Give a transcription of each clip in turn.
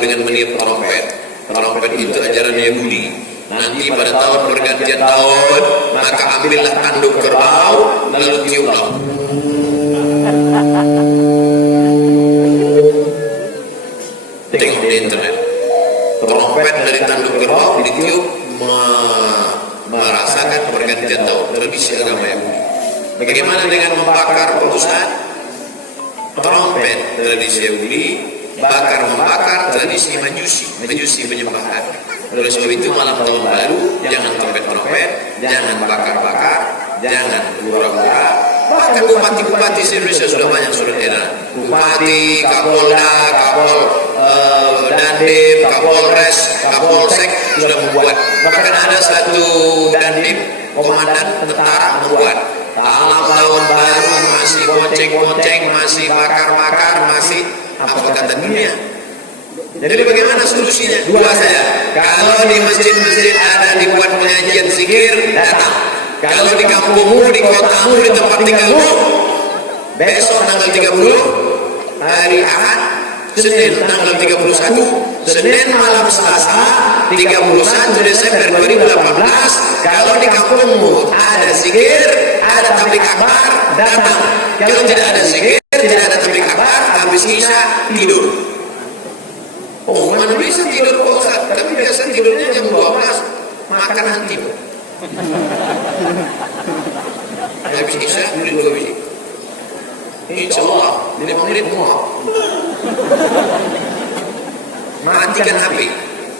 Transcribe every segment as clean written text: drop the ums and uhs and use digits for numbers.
dengan meniup trompet. Trompet itu ajaran Yahudi. Nanti pada tahun pergantian tahun, maka ambillah tanduk kerbau, lalu tiuplah. Tengok di internet, trompet dari tanduk kerbau ditiup merasakan pergantian tahun. Tradisi agama Yahudi. Bagaimana dengan membakar perusahaan? Trompet tradisi Yahudi, membakar tradisi Majusi menyembah api. Oleh sebab itu malam tahun baru jangan trompet-trompet, jangan bakar-bakar, jangan gura-gura. Bahkan bupati-bupati Indonesia sudah banyak surat edaran. Bupati, Kapolda, Dandim, Kapolres, Kapolsek sudah membuat. Bahkan ada satu Dandim, komandan tentara membuat. Tahun baru masih bonceng-bonceng, masih bakar-bakar, masih apa kata dunia. Jadi bagaimana solusinya? Dua saja. Kalau di masjid-masjid ada dibuat pengajian zikir, datang. Kalau di kampungmu, di kotamu, di tempat tinggalmu, besok tanggal 30 hari Ahad, Senin tanggal 31, Senin malam Selasa 31 Desember 2018, kalau di kampungmu ada zikir, ada tablik akbar, datang. Kalau tidak ada zikir, tidak ada tablik akbar, habis isya tidur. Oh, mana bisa tidur Pak Ustaz? Tapi biasa tidurnya jam 12, makan nanti. Habis isya tidur 2 biji. Insya Allah 5 menit muak. Matikan HP.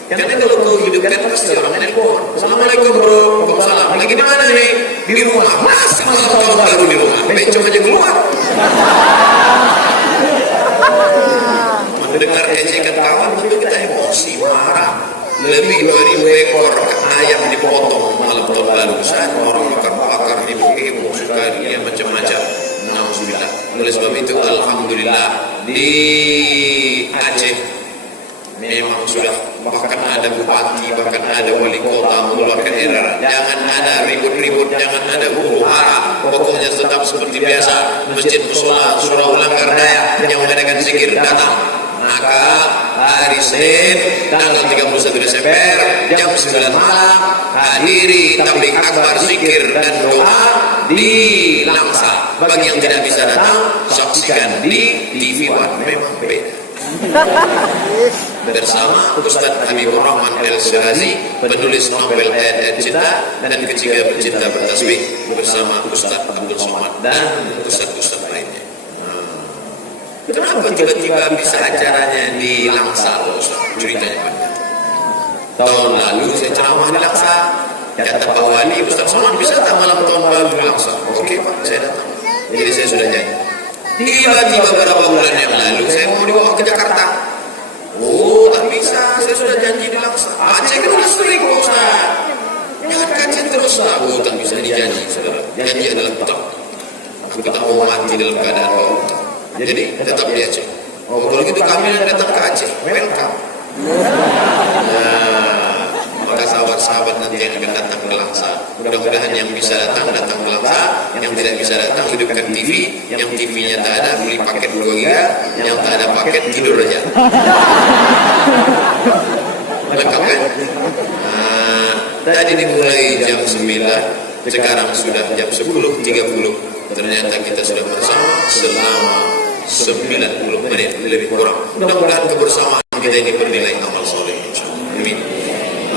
Karena kalau kau hidupkan pasti orang nelpon. Assalamualaikum bro. Waalaikumsalam. Lagi di mana nih? Di rumah. Masa malam tahun baru di rumah? Bencong aja keluar. Mendengar ejekan kawan itu kita emosi, marah. Lebih 2000 ekor ayam dipotong malam tahun baru. Saat orang bakar-bakar ibu-ibu sukaria macam-macam. Alhamdulillah. Oleh sebab itu alhamdulillah di Aceh memang sudah bahkan ada bupati, bahkan ada wali kota mengeluarkan edaran. Jangan ada ribut-ribut, jangan ada huru-hara. Pokoknya tetap seperti biasa. Masjid musola, surah ulanggar daya yang mengadakan zikir datang. Maka hari Senin tanggal 31 Desember jam 9 malam hadiri tablik akbar zikir dan doa di Langsa. Bagi yang tidak bisa datang, saksikan di TV One. Memang beda. Bersama Ustaz Habibur Rahman El-Sirazi, penulis novel Ayat-Ayat Cinta dan Ketiga Bercinta Bertasbih, bersama Ustaz Abdul Somad dan Ustaz-Ustaz lainnya. Kenapa tiba-tiba bisa acaranya di Langsa? Ceritanya banyak. Tahun lalu saya ceramah di Langsa. Kata Pak Wali, Ustaz Somad bisa tak malam tahun baru di Langsa? Oke Pak, saya datang. Jadi saya sudah janji. Tiba-tiba beberapa bulan yang lalu saya mau dibawa ke Jakarta. Oh, tak bisa, saya sudah janji di Langsa. Aceh kan udah sering Pak Ustaz. Jangan kacin terus lah. Oh, tak bisa dijanji, saudara. Janji adalah tetap. Aku tak mau mati dalam keadaan bau. Jadi tetap di Aceh. Oh, kalau gitu kami yang datang ke Aceh, welcome. Maka sahabat-sahabat nanti yang akan datang ke Langsa, mudah-mudahan yang bisa datang ke Langsa, yang tidak bisa datang hidupkan TV, yang TV-nya tak ada beli paket 2 giga, yang tak ada paket tidur aja. Lengkap kan? Tadi dimulai jam 9, sekarang sudah jam 10.30. Ternyata kita sudah bersama selama 90 menit lebih kurang. Mudah-mudahan kebersamaan kita ini bernilai amal soleh. Amin.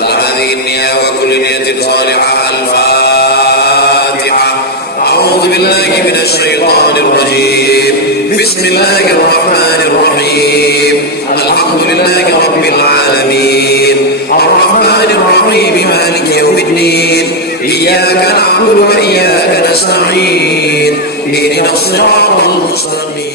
هذه النية وكل نية صالحة. الفاتحة. أعوذ بالله من الشيطان الرجيم. بسم الله الرحمن الرحيم. الحمد لله رب العالمين. الرحمن الرحيم مالك يوم الدين. إياك نعبد وإياك نستعين. اهدنا الصراط المستقيم.